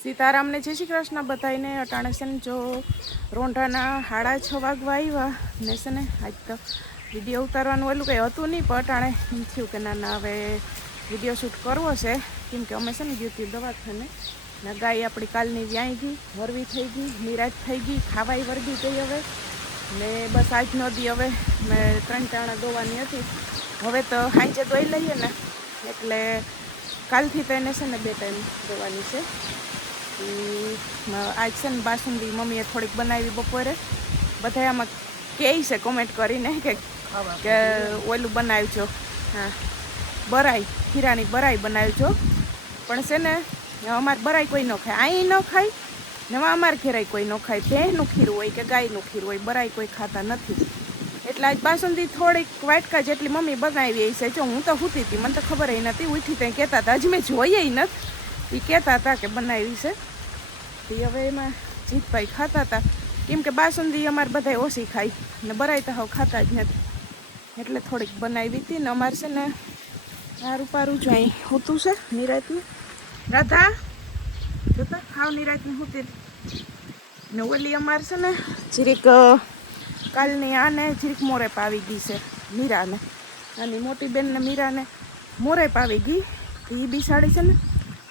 सीताराम ने जय श्री कृष्ण बताई ने अटाणे से जो रोंढाना 6:30 वागवा आव्या ने से ने आज तो विडियो उतारवानुं ओલું કંઈ હતું નહીં પણ અટાણે એમ થયું કે ના ના હવે વિડીયો શૂટ કરવો છે કેમ કે અમે છે ને ગયું હતું દવાખાને ને ગાય આપણી કાલની વ્યાઈ ગઈ વરવી થઈ ગઈ નિરાશ થઈ ગઈ ખાવાય વરગી ગઈ હવે ને બસ આજ નદી હવે મેં 3 ટાણા દોવાની હતી હવે તો સાંજે દોઈ લઈએ ને એટલે કાલથી તો એને છે ને 2 ટાઈમ દોવાની છે આજ છે ને બાસુંદી મમ્મીએ થોડીક બનાવી બપોરે બધા આમાં કહે છે કોમેન્ટ કરીને કે ઓલું બનાવજો હા બરાઈ ખીરાની બરાઈ બનાવજો પણ છે ને અમારે બરાઈ કોઈ ન ખાય અહીં ન ખાય ને અમારે ઘેરાય કોઈ ન ખાય ભેંસનું ખીરું હોય કે ગાયનું ખીરું હોય બરાઈ કોઈ ખાતા નથી એટલે આજ બાસુંદી થોડીક વાટકા જેટલી મમ્મી બનાવી છે જો હું તો સૂતી હતી મને તો ખબર નથી ઉઠી ત્યાં કહેતા હતા હજી મેં જોઈએ નથી એ કહેતા હતા કે બનાવી છે એ હવે એમાં જીતભાઈ ખાતા હતા કેમ કે બાસુંદી અમારે બધા ઓછી ખાય ને બરાઈ તો હવે ખાતા જ નથી એટલે થોડીક બનાવી હતી ને અમારે છે ને સારું પારું જો અહીં હોતું છે નિરાતનું રાધા જોતા ખાવ નિરાતનું હોતી ને ઓલી અમારે છે ને જીરીક કાલની આને જીરીક મોરેપ આવી ગઈ છે મીરાને અને મોટી બેનને મીરાને મોરેપ આવી ગઈ એ બિસાડી છે ને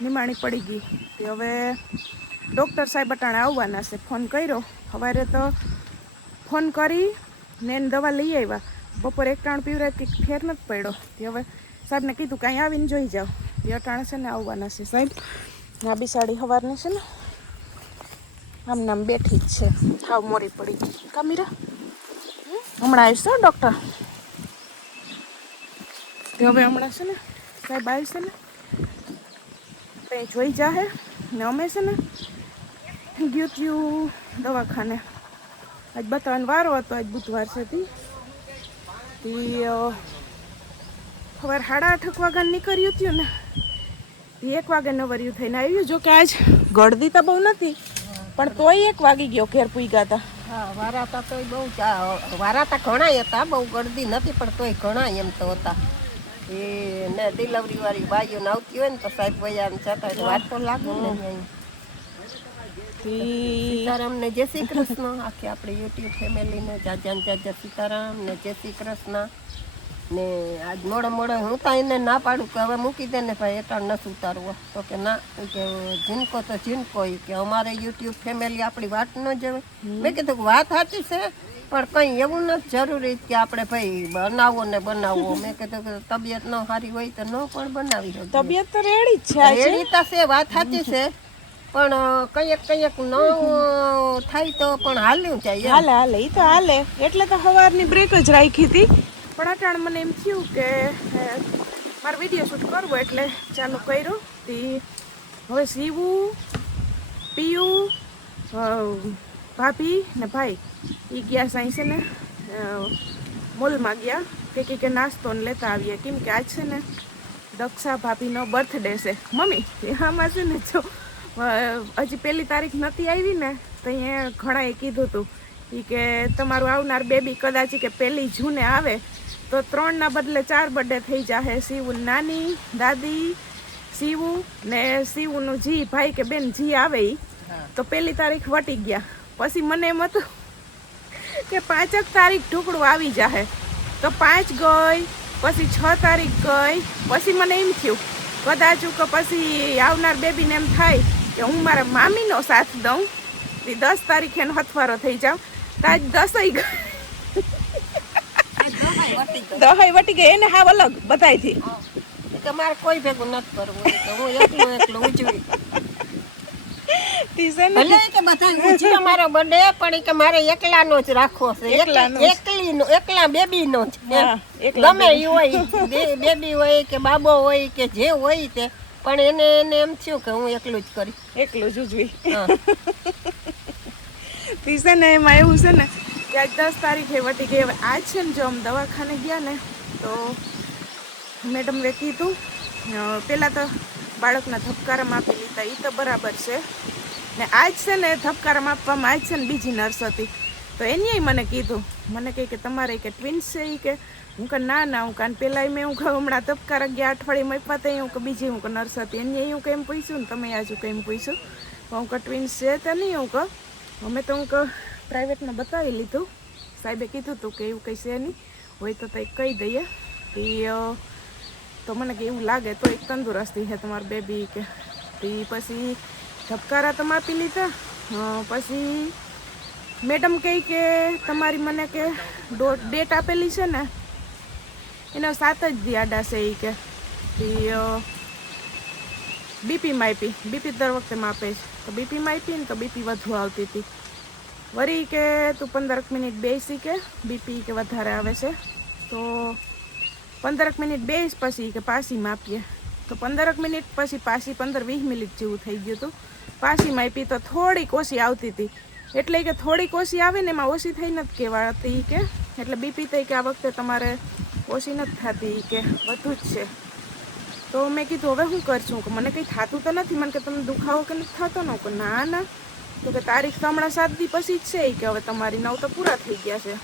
નિમાણી પડી ગઈ તે હવે ડૉક્ટર સાહેબ અટાણે આવવાના છે ફોન કર્યો સવારે તો ફોન કરી ને એને દવા લઈ આવ્યા બપોરે 1 ટાણ પીવરાય કે ફેર નથી પડ્યો તે હવે સાહેબને કીધું કે અહીં આવીને જોઈ જાઓ તે અટાણે છે ને આવવાના છે સાહેબ આ બિસાડી સવારની છે ને આમ નામ બેઠી જ છે હાવ મોરી પડી ગઈ કામીરા હમણાં આવીશ ડૉક્ટર તે હવે હમણાં છે ને સાહેબ આવશે ને કંઈ જોઈ જાહે ને અમે છે ને ગયું થયું દવાખાને આજ બતાવવાનો વારો હતો આજ બુધવાર છે તે સવારે 8:30 વાગ્યા નીકળ્યું હતું ને એ 1 વાગે નવર્યું થઈને આવ્યું જો કે આજ ગળદી તો બહુ નથી પણ તોય 1 વાગી ગયો ઘેર પૂગ્યા હતા હા વારાતા તોય બહુ વારાતા ઘણાય હતા બહુ ગળદી નથી પણ તોય ઘણાય એમ તો હતા એ ને ડિલિવરી વાળી બાઈઓને આવતી હોય ને તો સાહેબ વયા જતા વાર તો લાગે ને અહીં સીતારામ ને જય શ્રી કૃષ્ણ આખી આપણે યુટ્યુબ ફેમિલીને જાજા સીતારામ ને જય શ્રી કૃષ્ણ ને આજ મોડો હું તો એને ના પાડું કે હવે મૂકી દે ને ભાઈ એટલા નથી ઉતારવો તો કે ના કે જીનકો તો જીનકો કે અમારે યુટ્યુબ ફેમિલી આપણી વાત ન જવે મેં કીધું વાત સાચી છે પણ કંઈ એવું નથી જરૂરી કે આપણે ભાઈ બનાવો ને બનાવવો મેં કીધું કે તબિયત ન સારી હોય તો ન પણ બનાવી હોય તબિયત તો રેડી જ છે રેડી તો છે વાત સાચી છે પણ કંઈક ન થાય તો પણ હાલ્યું જાય હાલે એ તો હાલે એટલે તો સવારની બ્રેક જ રાખી હતી પણ અટાણ મને એમ થયું કે મારે વિડીયો શૂટ કરવો એટલે ચાલુ કર્યું તે હવે સીવું પીયું ભાભી ને ભાઈ એ ગયા સાંઈ છે ને મોલમાં ગયા કે નાસ્તો ને લેતા આવીએ કેમ કે આજ છે ને દક્ષા ભાભીનો બર્થડે છે મમ્મી આમાં છે ને જો હજી 1 તારીખ નથી આવી ને તો અહીંયા ઘણાએ કીધું હતું એ કે તમારું આવનાર બેબી કદાચ કે 1 જૂને આવે તો 3ના બદલે 4 બર્થડે થઈ જશે શિવું નાની દાદી શિવું ને શિવુંનું જી ભાઈ કે બેન જી આવે એ તો 1 તારીખ વટી ગયા પછી મને એમ હતું કે 5 તારીખ ઢુકડું આવી જશે તો 5 ગઈ પછી 6 તારીખ ગઈ પછી મને એમ થયું કદાચ કે પછી આવનાર બેબીને એમ થાય કે હું મારા મામીનો સાથ દઉં તે 10 તારીખે એનો હથવારો થઈ જાઉં તો આજ 10ય ગઈ 10ય વટી ગઈ એને હાવ અલગ બધાયથી કે મારે કોઈ ભેગું નથી કરવું હું એકલું ઉજવી ભલે કે બધા ઉજવે મારો બર્થડે પણ કે મારે એકલાનો જ રાખવો છે એકલા બેબીનો જ ગમે એ હોય બેબી હોય કે બાબો હોય કે જે હોય તે પણ એને એમ થયું કે હું એકલું જ કરી એકલું જ ઉજવી છે ને એમાં એવું છે ને કે આજ 10 તારીખે વટી ગઈ હવે આજ છે ને જો અમે દવાખાને ગયા ને તો મેડમે કીધું પહેલાં તો બાળકના ધબકારામાં આપી લીધા એ તો બરાબર છે ને આજ છે ને ધબકારામાં આપવામાં આજ છે ને બીજી નર્સ હતી તો એની મને કીધું મને કહે કે તમારે કે ટ્વિન્સ છે એ કે હું કે ના હું કાન પહેલાં મેં હું હમણાં ધબકારા ગયા અઠવાડિયામાં આપ્યા ત્યાં હું કે બીજી હું કે નર્સ હતી એને હું કેમ પૂછ્યું ને તમે આજુ કેમ પૂછ્યું હું કહું ટ્વિન્સ છે તે નહીં હું કહું અમે તો હું કહું પ્રાઇવેટમાં બતાવી લીધું સાહેબે કીધું હતું કે એવું કંઈ છે નહીં હોય તો કંઈક કહી દઈએ કે તો મને કે એવું લાગે તો એક તંદુરસ્તી છે તમારી બેબી કે પછી ધબકારા તો માપી લીધા પછી મેડમ કહે કે તમારી મને કે ડેટ આપેલી છે ને એના 7 જ દી આડા છે એ કે બીપી માપી બીપી દર વખતે માપે છે તો બીપી માપી ને તો બીપી વધુ આવતી હતી વળી કે તું 15 મિનિટ બેસી કે બીપી કે વધારે આવે છે તો 15 મિનિટ બેસ પછી કે પાછી માપીએ તો 15 મિનિટ પછી પાછી 15-20 મિનિટ જેવું થઈ ગયું હતું પાછી માપી તો થોડીક ઓછી આવતી હતી એટલે કે થોડીક ઓછી આવે ને એમાં ઓછી થઈ નથી કહેવાતી કે એટલે બીપી થઈ કે આ વખતે તમારે ઓછી નથી થતી કે વધુ જ છે તો મેં કીધું હવે શું કરશું કે મને કંઈ થતું તો નથી મને કે તમને દુખાવો કે નથી થતો ને કે ના ના તો કે તારીખ તો હમણાં 7 દી પછી જ છે કે હવે તમારી 9 તો પૂરા થઈ ગયા છે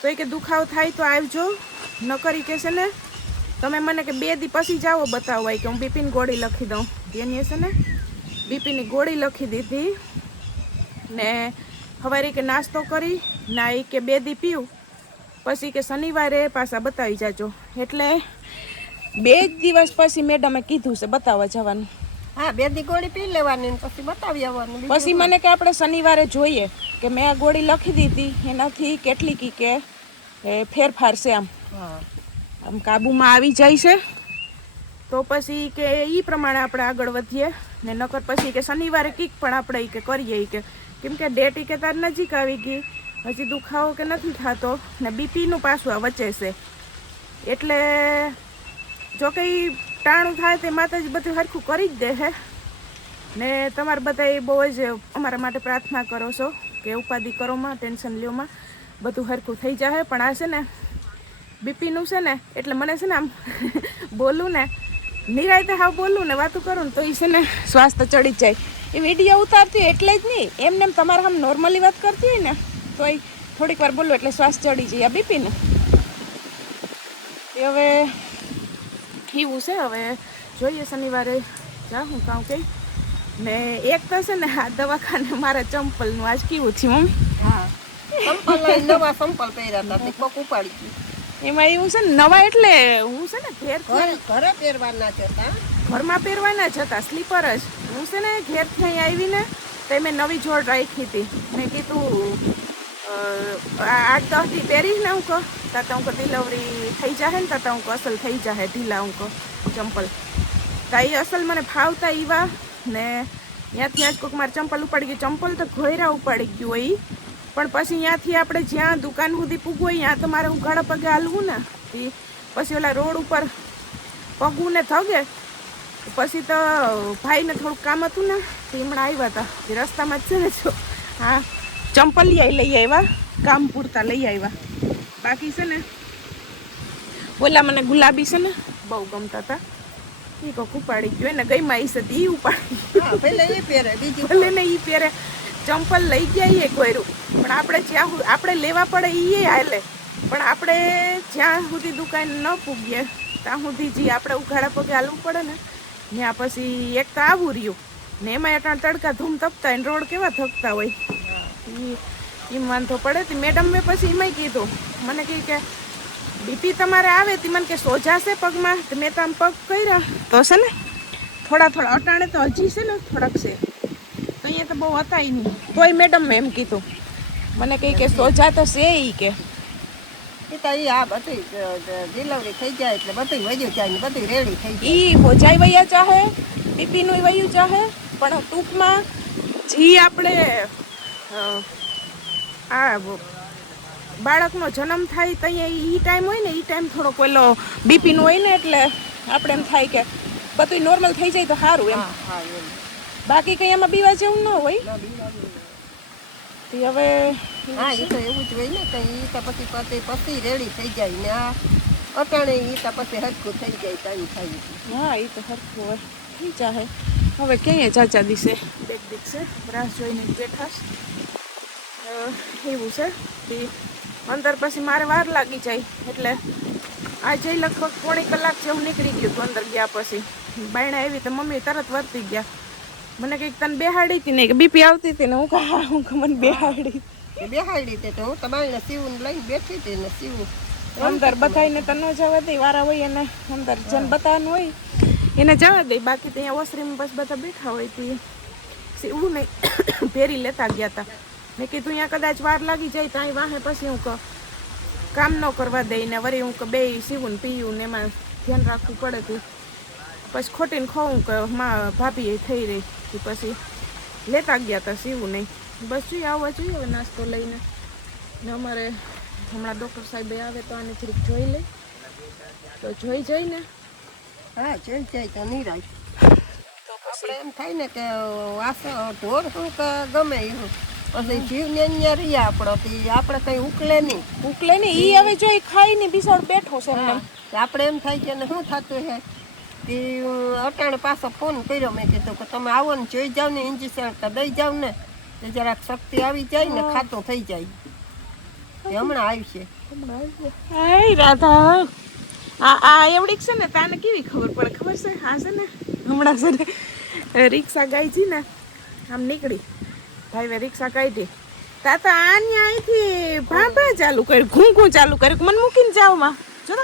તો એ કે દુખાવો થાય તો આવજો ન કરી કે છે ને તમે મને કે 2 દી પછી જાઓ બતાવવાય કે હું બીપીની ગોળી લખી દઉં એની છે ને બીપીની ગોળી લખી દીધી ને સવારે કે નાસ્તો કરી ના એ કે 2 દી પીવું પછી કે શનિવારે પાછા બતાવી જાજો એટલે 2 દિવસ પછી મેડમે કીધું છે બતાવવા જવાનું હા 2 દી ગોળી પી લેવાની ને પછી બતાવી આવવાનું પછી મને કે આપણે શનિવારે જોઈએ કે મેં આ ગોળી લખી દીધી એનાથી કેટલી કી કે ફેરફાર છે આમ કાબુમાં આવી જાય છે તો પછી કે એ પ્રમાણે આપણે આગળ વધીએ ને નકર પછી કે શનિવારે કીક પણ આપણે કે કરીએ કે કેમ કે ડેટ કે તાર નજીક આવી ગઈ હજી દુખાવો કે નથી થતો ને બીપીનું પાછું આ વચ્ચે છે એટલે જો કંઈ ટાણું થાય તે માતાજી બધું સરખું કરી જ દે છે ને તમારે બધા બહુ જ અમારા માટે પ્રાર્થના કરો છો કે ઉપાધિ કરોમાં ટેન્શન લ્યોમાં બધું સરખું થઈ જાય પણ આ છે ને બીપીનું છે ને એટલે મને છે ને આમ બોલું ને નિરાયતે હાવ બોલું ને વાતું કરું ને તો એ છે ને સ્વાસ્થ્ય ચડી જ જાય એ વિડીયો ઉતારતી હોય એટલે જ નહીં એમને તમારે આમ નોર્મલી વાત કરતી હોય ને તો એ થોડીક વાર બોલું એટલે શ્વાસ ચડી જાય આ બીપીને એ હવે એવું છે હવે જોઈએ શનિવારે જાઉં કાં કંઈ ને એક તો છે ને આ દવાખાને મારા ચંપલનું આજ કેવું થયું હા સંપલ નવા સંપલ પહેર્યા હતા તે પગ ઉપાડી ગયું એમાં એવું છે ને નવા એટલે હું છે ને ઘરે પહેરવાના જ હતા ઘરમાં પહેરવાના જ હતા સ્લીપર જ હું છે ને ઘેરથી અહીં આવીને તો મેં નવી જોડ રાખી હતી મેં કીધું 8-10 દી પહેરીશ ને હું કહું તાતા હું ડિલિવરી થઈ જાય ને તાતા હું અસલ થઈ જાય ઢીલા હું કહું ચંપલ તા એ અસલ મને ફાવતા એવા ને ત્યાંથી આજ કોઈક મારે ચંપલ ઉપાડી ગયું ચંપલ તો ઘોયરા ઉપાડી ગયું હોય પણ પછી ત્યાંથી આપણે જ્યાં દુકાન સુધી પૂગવું હોય ત્યાં તો મારે ઉઘાડા પગે હાલવું ને પછી ઓલા રોડ ઉપર પગવું ને થગે પછી તો ભાઈને થોડુંક કામ હતું ને તો હમણાં આવ્યા હતા એ રસ્તામાં જ છે ને જો હા ચંપલ લઈ આવ્યા કામ પૂરતા લઈ આવ્યા બાકી છે ને ઓલા મને ગુલાબી છે ને બહુ ગમતા હતા એ કોક ઉપાડી ગયો ને ગઈ માં છે એ ઉપાડી ભલે એ પહેરે બીજું ભલે ને એ પહેરે ચંપલ લઈ ગયા એ કોયરું પણ આપણે જ્યાં આપણે લેવા પડે એ હાલે પણ આપણે જ્યાં સુધી દુકાન ન પૂગીએ ત્યાં સુધી જે આપણે ઉઘાડા પગે હાલવું પડે ને ત્યાં પછી એક તો આવું રહ્યું ને એમાં અટાણ તડકા ધૂમ તપતા હોય રોડ કેવા થકતા હોય એમ વાંધો પડે તો મેડમ મેં પછી એમાંય કીધું મને કહે કે બીપી તમારે આવે તે મને કે સોજાશે પગમાં તો મેં તો આમ પગ કર્યા તો છે ને થોડા અટાણે તો હજી છે ને થોડાક છે તો અહીંયા તો બહુ હતા નહીં તોય મેડમ મેં એમ કીધું મને કહે કે સોજા તો છે એ કે એ તો એ આ બધી ડિલિવરી થઈ જાય એટલે બધું વયું જાય ને બધું રેડી થઈ જાય એ હોજાઈ વયા ચાહે બીપીનું વયું ચાહે પણ ટૂંકમાં જે આપણે આ બાળકનો જન્મ થાય તો અહીંયા એ ટાઈમ હોય ને એ ટાઈમ થોડો પેલો બીપીનું હોય ને એટલે આપણે એમ થાય કે બધું નોર્મલ થઈ જાય તો સારું એમ બાકી કંઈ એમાં બીવા જેવું ન હોય તે હવે હા એ તો એવું જ હોય ને કે એ તો પછી રેડી થઈ જાય ને આ અટાણે એ તો પછી હરખું થઈ જાય ટાઈમ થાય હા એ તો હરખું હોય થઈ જાહે હવે ક્યાંય ચાચા દિશે બેક દીકશે રાસ જોઈને બેઠા એવું છે તે અંદર પછી મારે વાર લાગી જાય એટલે આજે લગભગ 1.5 કલાક જેવું નીકળી ગયું હતું અંદર ગયા પછી બાયણા આવી તો મમ્મી તરત વર્તી ગયા મને કંઈક તને બેહાડી હતી ને કે બીપી આવતી હતી ને હું કે મને બેહાડી બેહાડી તે તો હું તમારે સીવું લઈને બેઠી હતી ને સીવું અંદર બધાને તો ન જવા દે વારા હોય એને અંદર જેને બતાવવાનું હોય એને જવા દે બાકી તો અહીંયા ઓસરીમાં બસ બધા બેઠા હોય તો સીવું નહીં ભેરી લેતા ગયા હતા મેં કીધું અહીંયા કદાચ વાર લાગી જાય તો અહીં વાહે પછી હું કામ ન કરવા દઈ ને વળી હું બે સીવું ને પીવું ને એમાં ધ્યાન રાખવું પડે હતું પછી ખોટીને ખાવું કે માં ભાભી એ થઈ રહી પછી લેતા ગયા હતા સીવું નહીં બસ જોઈએ આવવા જોઈએ હવે નાસ્તો લઈને ને અમારે હમણાં ડૉક્ટર સાહેબે આવે તો આને થોડીક જોઈ લે તો જોઈ જઈને હા જોઈ જાય તો નિરાશ તો આપણે એમ થાય ને કે ઢોર શું કે ગમે એવું પછી જીવને અહીંયા રહ્યા આપણો આપણે કંઈ ઉકલે નહીં એ હવે જોઈ ખાઈ ને બિસાડ બેઠો છે એમને આપણે એમ થાય કે શું થતું છે કે અટાણે પાછો ફોન કર્યો મેં કીધું કે તમે આવો ને જોઈ જાવ ને ઇન્જેક્શન તો દઈ જાવ ને તો જરાક શક્તિ આવી જાય ને ખાતું થઈ જાય એ હમણાં આવશે હાય રાધા આ એવડીક છે ને તાને કેવી ખબર પડે ખબર છે હા છે ને હમણાં છે ને રિક્ષા ગાઈ છે ને આમ નીકળી ભાઈ રિક્ષા કાઢી તા તો આની અહીંથી ભાભા ચાલુ કર્યું ઘૂં ચાલુ કર્યું મને મૂકીને જાવ માં જો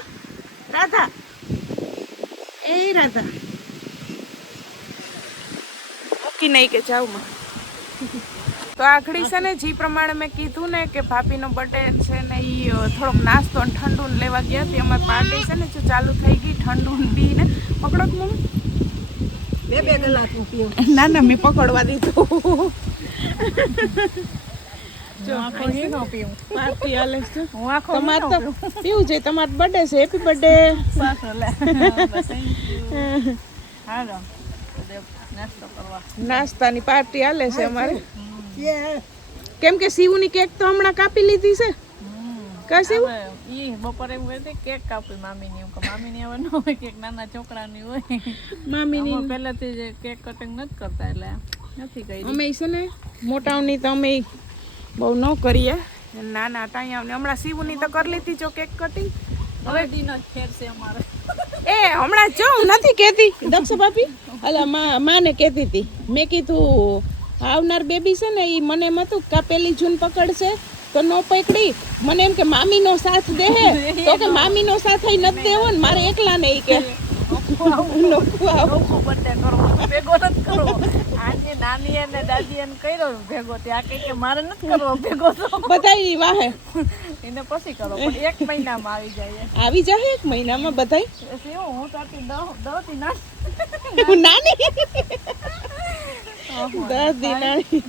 રાધા એ રાધા મૂકી નહીં કે જાવ માં તો આખડી છે ને જે પ્રમાણે મેં કીધું ને કે ભાભીનો બર્થડે છે ને એ થોડોક નાસ્તો ને ઠંડુ ને લેવા ગયા હતી અમારી પાર્ટી છે ને જો ચાલુ થઈ ગઈ ઠંડુ ને પી ને પકડો કે મમ્મી બે કલાક પીવું ના મેં પકડવા દીધું પાર્ટી હાલે છે તમારે તો પીવું છે તમારો બર્થડે છે હેપી બર્થડે નાસ્તાની પાર્ટી હાલે છે અમારે કેમ કે સીવુની કેક તો હમણાં કાપી લીધી છે કશે ઈ બપોરે એમ કહે કેક કાપી મામીની મામીની હવે ન હોય કેક નાના છોકરાની હોય મામીની પહેલાથી જ કેક કટિંગ નથી કરતા એટલે નથી કરી અમે છે ને મોટાઓની તો અમે બહુ ન કરીએ નાના ટાઈયાઓને હમણાં સીવુની તો કરી લીધી જો કેક કટિંગ હવે ડીનો જ ફેર છે અમારે એ હમણાં જો હું નથી કહેતી દક્ષ ભાભી અલા માને કહેતી હતી મેં કીધું આવનાર બેબી છે ને એ મને એમ હતું કે પેલી જૂન પકડશે તો ન પકડી મને એમ કે મામીનો સાથ દે તો કે મામીનો સાથ અહીં નથી દેવો ને મારે એકલા ને કે બર્થડે કરવો ભેગો નથી કરવો આજે નાની અને દાદી એને કર્યો ભેગો ત્યાં કે મારે નથી કરવો ભેગો તો બધાય વાહે એને પછી કરો પણ 1 મહિનામાં આવી જાય 1 મહિનામાં બધાય હું તો આટલી દવતી નાની 10 દી નાની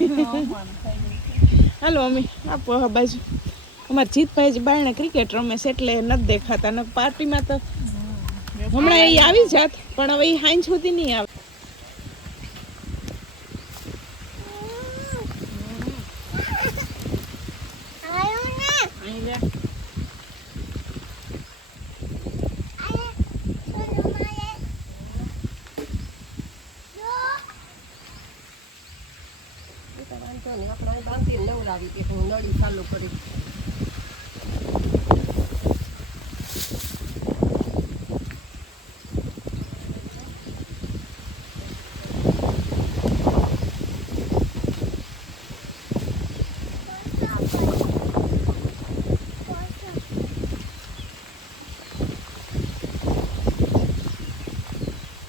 હાલો મમ્મી આપો હા બાજુ અમારે જીતભાઈ જ બાયણે ક્રિકેટ રમે છે એટલે નથી દેખાતા ને પાર્ટીમાં તો હમણાં એ આવી જાત પણ હવે એ હાઈન સુધી નહીં આવે આપણે બાંધીને નવરાવી કે હું નળી ચાલુ કરી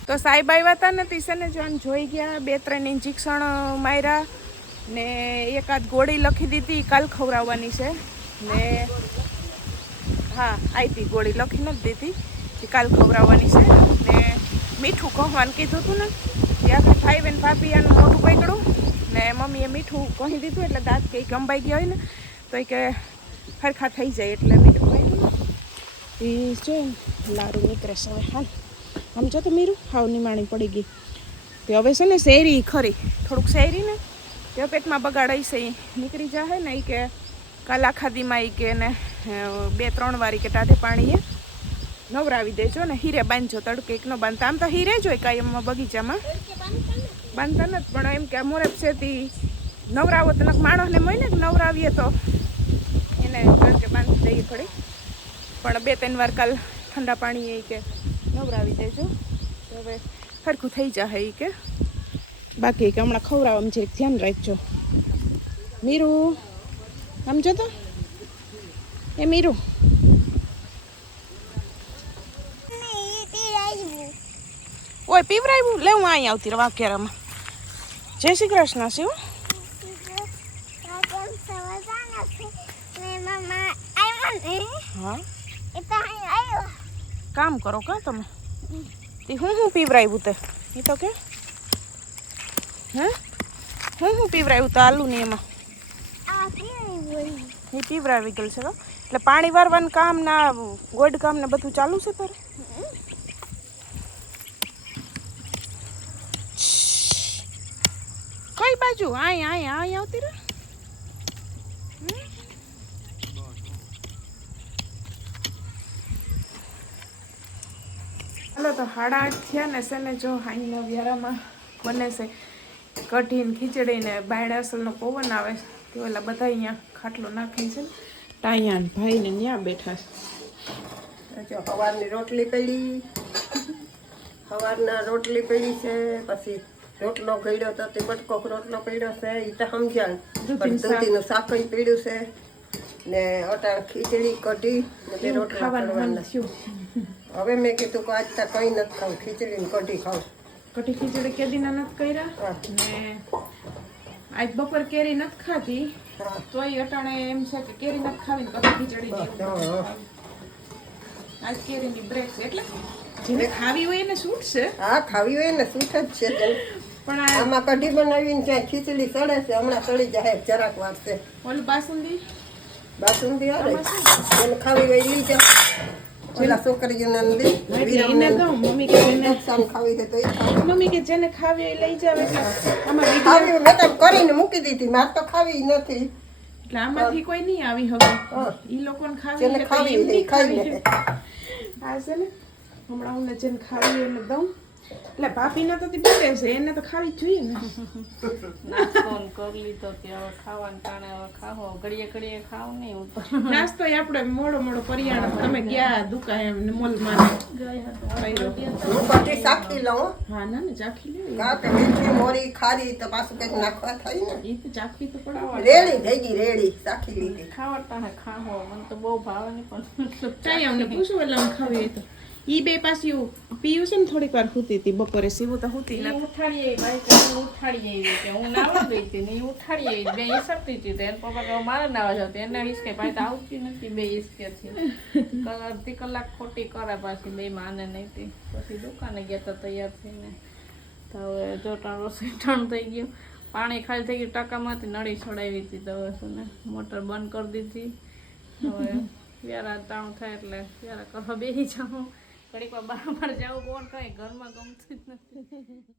તો સાહેબ આવ્યા હતા ને તીસને જોન જોઈ ગયા 2-3 ઇન્જેક્શન માર્યા ને એકાદ ગોળી લખી દીધી કાલ ખવડાવવાની છે ને હા આવી ગોળી લખી નથી દીધી કાલ ખવડાવવાની છે ને મીઠું કહવાનું કીધું હતું ને એ આપણે ભાઈ બહેન ભાભી આનું મોઢું પકડ્યું ને મમ્મીએ મીઠું કહી દીધું એટલે દાંત કંઈક અંબાઈ ગયા હોય ને તો એ કે ખરખા થઈ જાય એટલે મીઠું કહી એ જો લારું નીકળે છે હવે હાલ સમજો તો મીરું હાવ નિમાણી પડી ગઈ તે હવે છે ને શેરી ખરી થોડુંક શેરી ને તે પેટમાં બગાડાઈ છે નીકળી જાય ને એ કે કાલ આખાદીમાં એ કે ને 2-3 વાર કે ટાઢે પાણીએ નવરાવી દેજો ને હીરે બાંધજો તડકે એક ન બાંધતા આમ તો હીરે જ હોય કાયમમાં બગીચામાં બાંધતા નથી પણ એમ કે આ મોરબ છે તે નવરાવો તો માણસને મળે ને નવરાવીએ તો એને તડકે બાંધી દઈએ ખડી પણ 2-3 વાર કાલ ઠંડા પાણીએ કે નવરાવી દેજો તો હવે સરખું થઈ જાય એ કે બાકી કે હમણાં ખવડાવવામાં છે ધ્યાન રાખજો. મીરું સમજો તો એ મીરું ઓય પીવરાયું લે હું અહીં આવતી રહા વાકેરામાં. જય શ્રી કૃષ્ણ શિવ. હા કામ કરો કા તમે તે હું પીવરાયું તે એ તો કે હે હું પીવરાયું તો આલુ ની એમાં એ પીવરાવી ગયેલ છે તો એટલે પાણી વારવાનું કામ ના ગોડ કામ ને બધું ચાલુ છે તારે. કઈ બાજુ અહીં આવતી રહે. હાલો તો 8:30 થયા ને છે ને જો અહીંના વ્યારામાં બને છે કઢી ને ખીચડી ને બાયડા અસલનો પવન આવે તો ઓલા બધા અહીંયા ખાટલો નાખી છે ટાયા ને ભાઈ ને ત્યાં બેઠા છે. જો સવારની રોટલી પડી, સવારના રોટલી પડી છે, પછી રોટલો ગળ્યો તો તે બટકો રોટલો પડ્યો છે એ તો સમજ્યા, પણ દૂધીનું શાક પડ્યું છે ને અટાણ ખીચડી કઢી ને બે રોટલા ખાવાનું થયું. હવે મેં કીધું કે આજ તો કંઈ નથી ખાવું, ખીચડી ને કઢી ખાવું. કઢી ખીચડી કેદીના નથી કર્યા હા. ને આજ બપોર કેરી નથી ખાધી હા. તોય અટાણે એમ છે કે કેરી નથી ખાવી ને કઢી ખીચડી હા. આજ કેરીની બ્રેક છે એટલે જેને ખાવી હોય એને છૂટ છે. હા, ખાવી હોય ને સૂટ જ છે તેને. પણ આમાં કઢી બનાવીને જ્યાં ખીચડી સડે છે, હમણાં સડી જાય જરાક વાર છે. ઓલું બાસુંદી બાસુંદી આવે એને ખાવી હોય લઈ જાઓ. ઓલા છોકરીઓને દે એને કહું મમ્મી કે જેને નુકસાન ખાવી છે તો એ ખાવે. મમ્મી કે જેને ખાવી હોય લઈ જાવ એટલે આમાં વિડીયો ખાવી મેં તો કરીને મૂકી દીધી, મારે તો ખાવી નથી. એટલે આમાંથી કોઈ નહીં આવી હવે હા. ઈ લોકોને ખાવી જેને એટલે ખાવી એમની હોય ખાઈ ખાવી લે. છે. આ છે ને હમણાં હું જેને ખાવી હોય એને દઉં એટલે ભાભીને તો બોલે છે એને તો ખાવી જ જોઈએ ને. નાસ્તો કરી લીધો કે હવે ખાવાનું ટાણે હવે ખાવો, ઘડીએ ઘડીએ ખાવ નહીં હું તો નાસ્તો એ આપણે મોડો પરિયાણ તમે ગયા દુકાન એમ મોલમાં હું કઢી શાકી લઉં. હા ના ને ચાખી લેવી કાં કે મીઠી મોરી ખારી તો પાછું કંઈક નાખવા થાય ને. એ તો ચાખવી તો પડે. રેડી થઈ ગઈ, રેડી શાકી લીધી. ખાવા ટાણે ખાવો, મને તો બહુ ભાવે નહીં પણ ચાઈ અમને પૂછું એટલે આમ ખાવી હોય તો ઈ બે પાછું પીયું છે ને થોડીક વાર હુતી હતી બપોરે સીવું તો હુતી ઈ નથી. ઉઠાડી આવી ભાઈ કે હું ઉઠાડી આવી કે હું નાવા ગઈ હતી ને ઈ ઉઠાડી આવી બે હિસકતી હતી તો એને પપ્પા કહે મારે નાવા જાવ તો એને હિસકે ભાઈ તો આવતી નથી બે હિસકે છે અડધી કલાક ખોટી કરે પાછી બે માને નહીં હતી પછી દુકાને ગયા હતા તૈયાર થઈને તો હવે જો રસોઈ ઠંડ થઈ ગયું પાણી ખાલી થઈ ગયું ટાંકામાંથી નળી છોડાવી હતી તો હવે શું ને મોટર બંધ કરી દીધી હવે વ્યારા તાણું થાય એટલે વ્યારા કરવા બેસી જાઉં ઘડીક વાર બહાર જવું કોણ કઈ ઘરમાં ગમતું જ નથી.